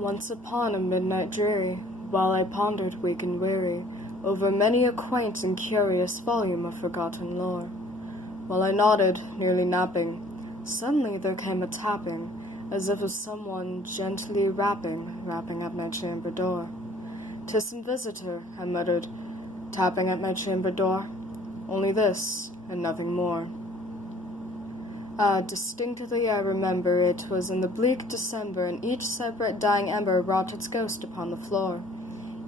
Once upon a midnight dreary, while I pondered weak and weary over many a quaint and curious volume of forgotten lore, while I nodded, nearly napping, suddenly there came a tapping, as if of someone gently rapping at my chamber door. "'Tis some visitor," I muttered, tapping at my chamber door. Only this, and nothing more. Distinctly I remember it was in the bleak December, and each separate dying ember wrought its ghost upon the floor.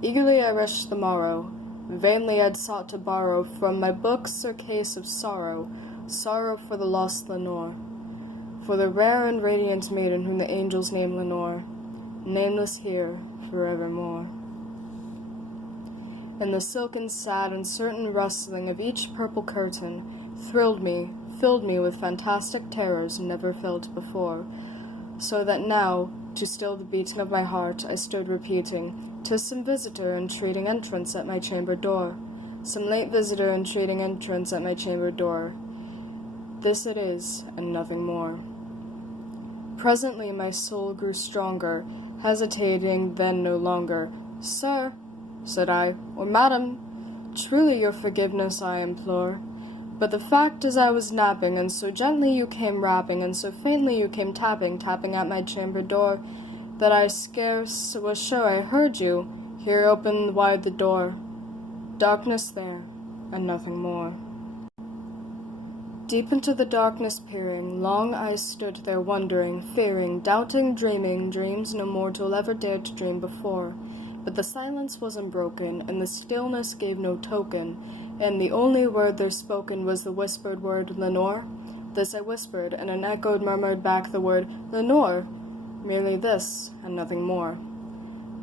Eagerly I wished the morrow. Vainly I'd sought to borrow from my books a case of sorrow for the lost Lenore, for the rare and radiant maiden whom the angels name Lenore, nameless here forevermore. And the silken, sad, uncertain rustling of each purple curtain filled me with fantastic terrors never felt before, so that now, to still the beating of my heart, I stood repeating, "'Tis some visitor entreating entrance at my chamber door, some late visitor entreating entrance at my chamber door. This it is, and nothing more." Presently my soul grew stronger, hesitating then no longer. "Sir," said I, "or madam, truly your forgiveness I implore. But the fact is I was napping, and so gently you came rapping, and so faintly you came tapping at my chamber door, that I scarce was sure I heard you. Here opened wide the door. Darkness there, and nothing more." Deep into the darkness peering, long I stood there wondering, fearing, doubting, dreaming dreams no mortal ever dared to dream before. But the silence was unbroken, and the stillness gave no token, and the only word there spoken was the whispered word, "Lenore." This I whispered, and an echo murmured back the word, "Lenore." Merely this, and nothing more.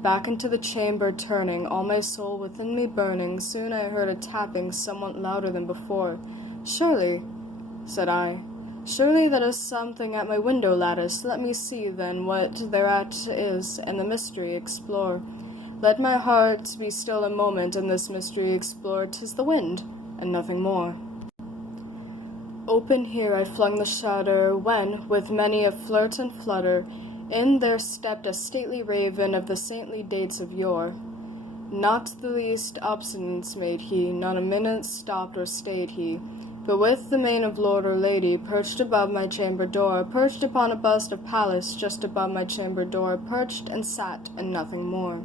Back into the chamber turning, all my soul within me burning, soon I heard a tapping somewhat louder than before. "Surely," said I, "surely that is something at my window lattice. Let me see, then, what thereat is, and the mystery explore. Let my heart be still a moment, and this mystery explore. 'Tis the wind, and nothing more." Open here I flung the shutter, when, with many a flirt and flutter, in there stepped a stately raven of the saintly dates of yore. Not the least obstinance made he, not a minute stopped or stayed he, but with the mane of lord or lady, perched above my chamber door, perched upon a bust of Pallas just above my chamber door, perched and sat, and nothing more.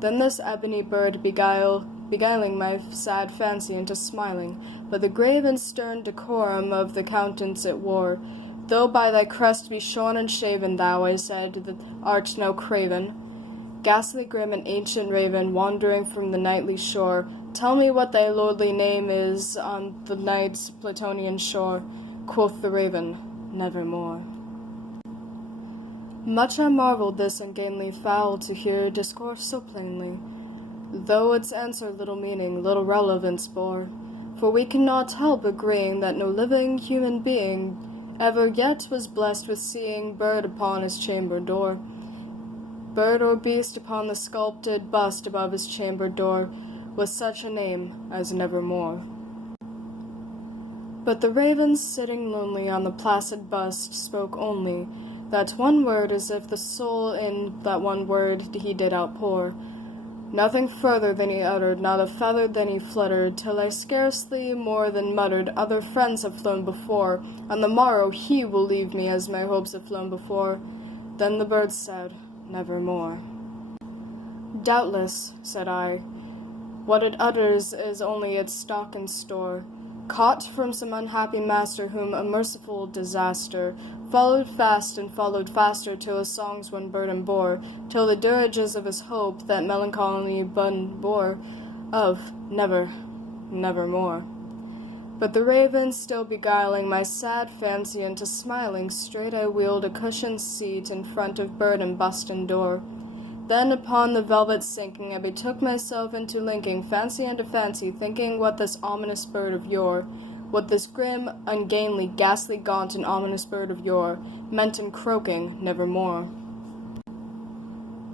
Then this ebony bird beguiling my sad fancy into smiling, but the grave and stern decorum of the countenance it wore. "Though by thy crest be shorn and shaven, thou," I said, "that art no craven, ghastly grim and ancient raven, wandering from the nightly shore, tell me what thy lordly name is on the night's Plutonian shore." Quoth the raven, "Nevermore." Much I marveled this ungainly fowl to hear discourse so plainly, though its answer little meaning, little relevance bore. For we cannot help agreeing that no living human being ever yet was blessed with seeing bird upon his chamber door, bird or beast upon the sculpted bust above his chamber door, with such a name as Nevermore. But the raven, sitting lonely on the placid bust, spoke only that one word, as if the soul in that one word he did outpour. Nothing further than he uttered, not a feather than he fluttered, till I scarcely more than muttered, "Other friends have flown before. On the morrow he will leave me as my hopes have flown before." Then the bird said, "Nevermore." "Doubtless," said I, "what it utters is only its stock and store, caught from some unhappy master whom a merciful disaster followed fast and followed faster, till his songs one burden bore, till the dirages of his hope that melancholy bun bore of nevermore." But the raven still beguiling my sad fancy into smiling, straight I wheeled a cushioned seat in front of bird and bust and door. Then upon the velvet sinking, I betook myself into linking fancy unto fancy, thinking what this ominous bird of yore, what this grim, ungainly, ghastly, gaunt, and ominous bird of yore meant in croaking "Nevermore."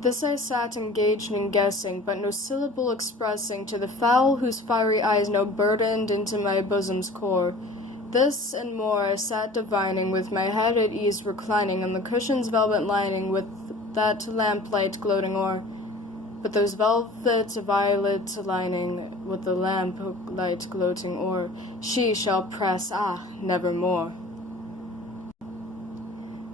This I sat engaged in guessing, but no syllable expressing to the fowl whose fiery eyes now burdened into my bosom's core. This and more I sat divining, with my head at ease reclining on the cushion's velvet lining, with that lamplight gloating o'er, but those velvet violet lining with the lamplight gloating o'er, she shall press, nevermore.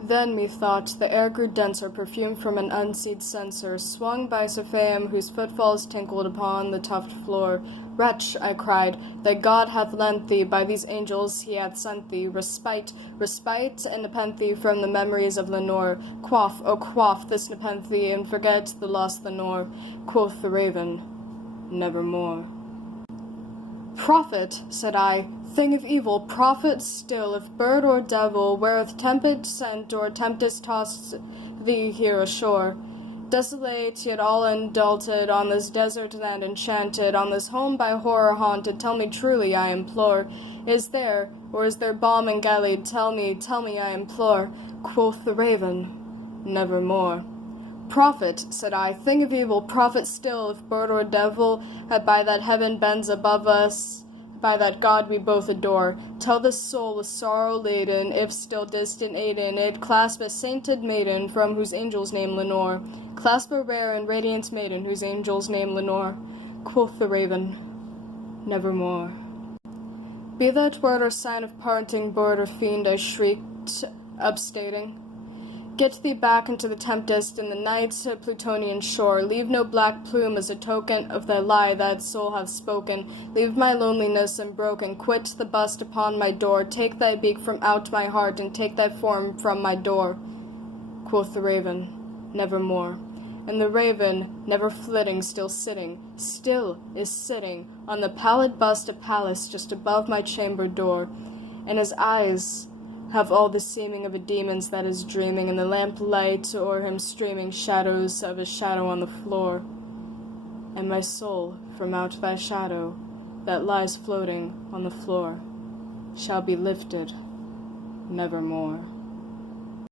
Then methought the air grew denser, perfumed from an unseen censer, swung by Sephaim, whose footfalls tinkled upon the tufted floor. Wretch, I cried, thy God hath lent thee, by these angels he hath sent thee, respite, respite and nepenthe from the memories of Lenore. Quaff, oh quaff this nepenthe, and forget the lost Lenore. Quoth the raven, nevermore. Prophet, said I, thing of evil, prophet still, if bird or devil weareth tempest sent or tempest tossed thee here ashore, desolate yet all indulted, on this desert land enchanted, on this home by horror haunted, tell me truly, I implore, is there, or is there balm in Gilead? Tell me, I implore. Quoth the raven, nevermore. Prophet, said I, thing of evil, prophet still, if bird or devil, by that heaven bends above us, by that God we both adore, tell this soul with sorrow laden, if still distant Aden, it clasp a sainted maiden, from whose angel's name Lenore, clasp a rare and radiant maiden, whose angel's name Lenore. Quoth the raven, nevermore. Be that word or sign of parting, bird or fiend, I shrieked, upstating, get thee back into the tempest in the night's Plutonian shore. Leave no black plume as a token of thy lie that soul hath spoken. Leave my loneliness unbroken. Quit the bust upon my door. Take thy beak from out my heart, and take thy form from my door. Quoth the raven, nevermore. And the raven, never flitting, still is sitting on the pallid bust of Pallas just above my chamber door. And his eyes have all the seeming of a demon's that is dreaming, and the lamplight o'er him streaming shadows of a shadow on the floor. And my soul, from out thy shadow, that lies floating on the floor, shall be lifted nevermore.